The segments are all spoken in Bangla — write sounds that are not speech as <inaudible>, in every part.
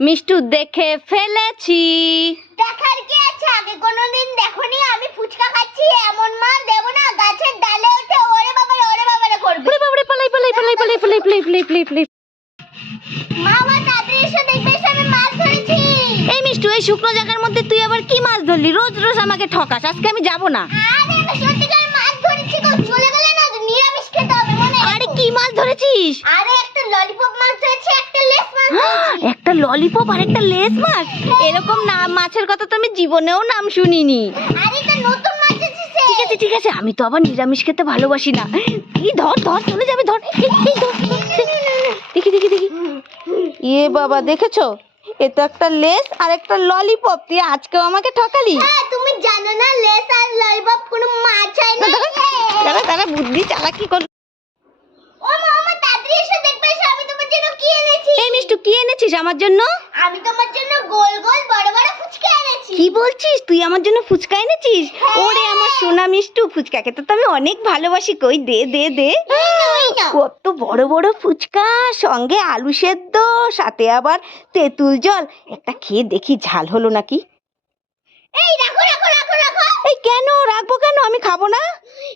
মিষ্টু দেখে ফেলেছি। দেখার কি আছে? আগে কোনোদিন দেখোনি? আমি ফুচকা খাচ্ছি এমন মাল দেবো না গাছের ডালে উঠে ওরে বাবারে ওরে বাবারে করবে। ওরে বাবারে পালাই পালাই পালাই পালাই পালাই পালাই পালাই পালাই পালাই। মামা তাড়াতাড়ি এসে দেখবে আমি মাছ ধরেছি। এই মিষ্টু এই শুকনো জায়গার মধ্যে তুই আবার কি মাছ ধরলি? রোজ রোজ আমাকে ঠকাস আজকে আমি যাব না। আরে আমি সত্যিকার মাছ ধরেছি গো চলে গেলে না নিরামিষ খেতে হবে মনে আরে কি মাছ ধরেছিস? আরে একটা ললিপপ মাছ ধরেছি একটা লেস মাছ ধরেছি। একটা ললিপপ আর একটা লেস মাছ এরকম না মাছের কথা তো আমি জীবনেও নাম শুনিনি। আরে এটা নতুন মাছ এসেছে। ঠিক আছে ঠিক আছে আমি তো আবার নিরামিষ খেতে ভালোবাসি না। এই ধর ধর চলে যাবে ধর। দেখি দেখি দেখি। ইয়ে বাবা দেখেছ? এ তো একটা লেস আর একটা ললিপপ তুই আজকেও আমাকে ঠকালি? হ্যাঁ তুমি জানো না লেস আর ললিপপ কোনো মাছ হয় না। <laughs> তারা তারা বুদ্ধি চালাকি কর ও মামা তাড়াতাড়ি এসে দেখবে এসে আমি তোমার জন্য কি এনেছি এই মিষ্টু কি এনেছিস আমার জন্য? আমি তোমার জন্য গোল গোল বড় বড় ফুচকা এনেছি। কি বলছিস? তুই আমার জন্য ফুচকা এনেছিস? ওরে আমার সোনা মিষ্টু ফুচকা খেতে তো আমি অনেক ভালোবাসি। কই দে দে দে। কত বড় বড় ফুচকা সঙ্গে আলু সেদ্ধ সাথে আবার তেঁতুল জল। একটা খেয়ে দেখি ঝাল হলো নাকি। এই রাখো রাখো রাখো রাখো। এই কেন? রাখব কেন? আমি খাব না।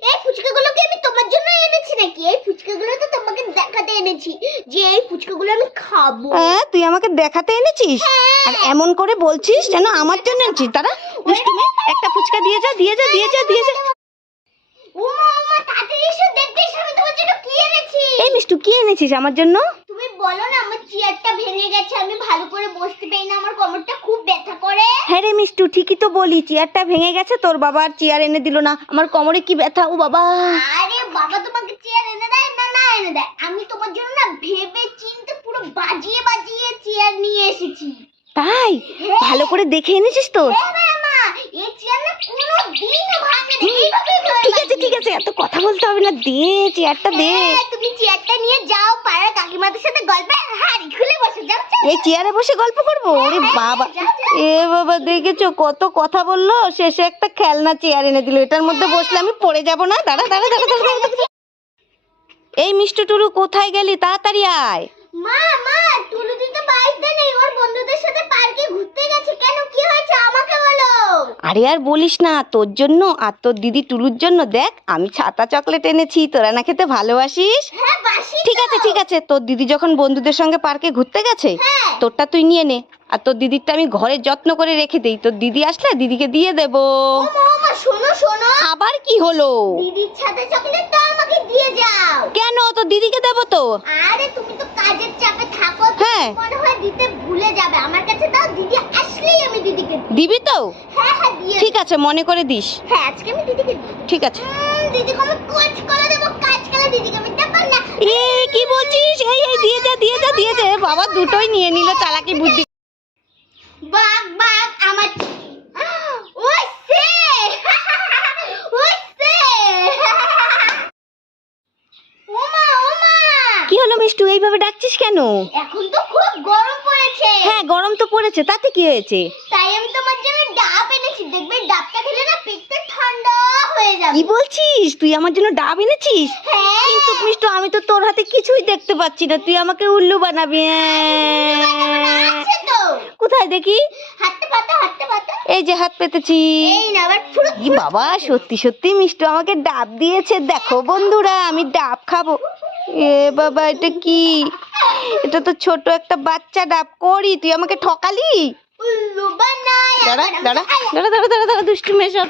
এই ফুচকাগুলো কি আমি তোমার জন্য এনেছি নাকি এই ফুচকাগুলো তো তোমাকে দেখাতে এনেছি যে এই ফুচকাগুলো আমি খাব। হ্যাঁ তুই আমাকে দেখাতে এনেছিস? আর এমন করে বলছিস যেন আমার জন্য এনেছিস। তারা দুষ্টু মেয়ে, একটা ফুচকা দিয়ে যা দিয়ে যা দিয়ে যা দিয়ে যা। ও মামা তাড়াতাড়ি এসে দেখবে এসে আমি তোমার জন্য কি এনেছি? এই মিষ্টু কি এনেছিস আমার জন্য? তুমি বলো না আমার চেয়ারটা ভেঙে গেছে আমি ভালো করে বসতে পারি না আমার কোমরটা খুব ব্যথা করে। হ্যাঁ রে মিষ্টু ঠিকই তো বলি চেয়ারটা ভেঙে গেছে তোর বাবা আর চেয়ার এনে দিল না আমার কোমরে কি ব্যথা ও বাবা। আরে বাবা তোমাকে চেয়ার এনে দেয় না না এনে দেয় আমি তোমার জন্য না ভেবে চিন্তে পুরো বাজিয়ে বাজিয়ে চেয়ার নিয়ে এসেছি তাই ভালো করে দেখে এনেছিস তো? হ্যাঁ ঠিক আছে ঠিক আছে এত কথা বলতে হবে না দে চেয়ারটা দে। হ্যাঁ, তুমি চেয়ারটা নিয়ে যাও পাড়ার কাকিমাদের সাথে গল্পে হাড়ি খুলে বসে যাও এই চেয়ারে বসে গল্প করব? ওরে বাবা। এ বাবা দেখেছ কত কথা বলল? শেষে একটা খেলনা চেয়ার এনে দিল। এটার মধ্যে বসলে আমি পড়ে যাব না? দাঁড়া দাঁড়া, দাঁড়া। এই মিষ্টি টুরু কোথায় গেলি? তাড়াতাড়ি আয়। মা মা টুলু দিতে বাড়িতে নেই ওর বন্ধুদের সাথে পার্কে ঘুরতে গেছে। কেন কি হয়েছে? আমাকে বলো। আরে আর বলিস না তোর জন্য আর তোর দিদি টুলুর জন্য দেখ আমি ছাতা চকলেট এনেছি তোরা না খেতে ভালোবাসিস? হ্যাঁ বাসি ঠিক আছে ঠিক আছে তোর দিদি যখন বন্ধুদের সঙ্গে পার্কে ঘুরতে গেছে হ্যাঁ। তোরটা তুই নিয়ে নে। আর তোর দিদিরটা আমি ঘরে যত্ন করে রেখে দেই। তোর দিদি আসলে দিদিকে দিয়ে দেব। শোনো শোনো। আবার কি হলো? দিদির চকলেটটা আমাকে দিয়ে যাও। কেন? তোর দিদিকে দেবো তো। আরে তুমি তো কাজের চাপে থাকো তো হ্যাঁ। মনে হয় দিতে ভুলে যাবে? আমার কাছে দাও দিদি আসলেই আমি দিদিকে দিবি তো? হ্যাঁ হ্যাঁ দিয়ে ঠিক আছে মনে করে দিস। হ্যাঁ আজকে আমি দিদিকে ঠিক আছে। দিদিকে আমি কোচ করে দেবো কাজ করে দিদিকে আমি দেবো না। এ কি বলছিস? এই এই দিয়ে যা দিয়ে যা দিয়ে যা। এ বাবা দুটোই নিয়ে নিল চালাকি বুদ্ধি। হলো মিষ্টু এইভাবে ডাকছিস কেন? এখন তো খুব গরম পড়েছে। হ্যাঁ গরম তো পড়েছে তাতে কি হয়েছে? তাই আমি তোমার জন্য ডাব এনেছি দেখবে ডাবটা খেলে না পেটটা ঠান্ডা হয়ে যাবে। কি বলছিস? তুই আমার জন্য ডাব এনেছিস? হ্যাঁ। কিন্তু মিষ্টু আমি তো তোর হাতে কিছুই দেখতে পাচ্ছি না তুই আমাকে উল্লু বানাবি কোথায় দেখি? হাঁটতে পাতা হাঁটতে পাতা। এই যে হাত পেতেছি। এই না আবার কি বাবা? সত্যি সত্যি মিষ্টি আমাকে ডাব দিয়েছে। দেখো বন্ধুরা আমি ডাব খাব। এ বাবা এটা কি? এটা তো ছোট একটা বাচ্চা ডাব। করি তুই আমাকে ঠকালি? উল্লু বানায় দাঁড়া দাঁড়া দাঁড়া দাঁড়া দাঁড়া দাঁড়া দুষ্টু মেয়ে সব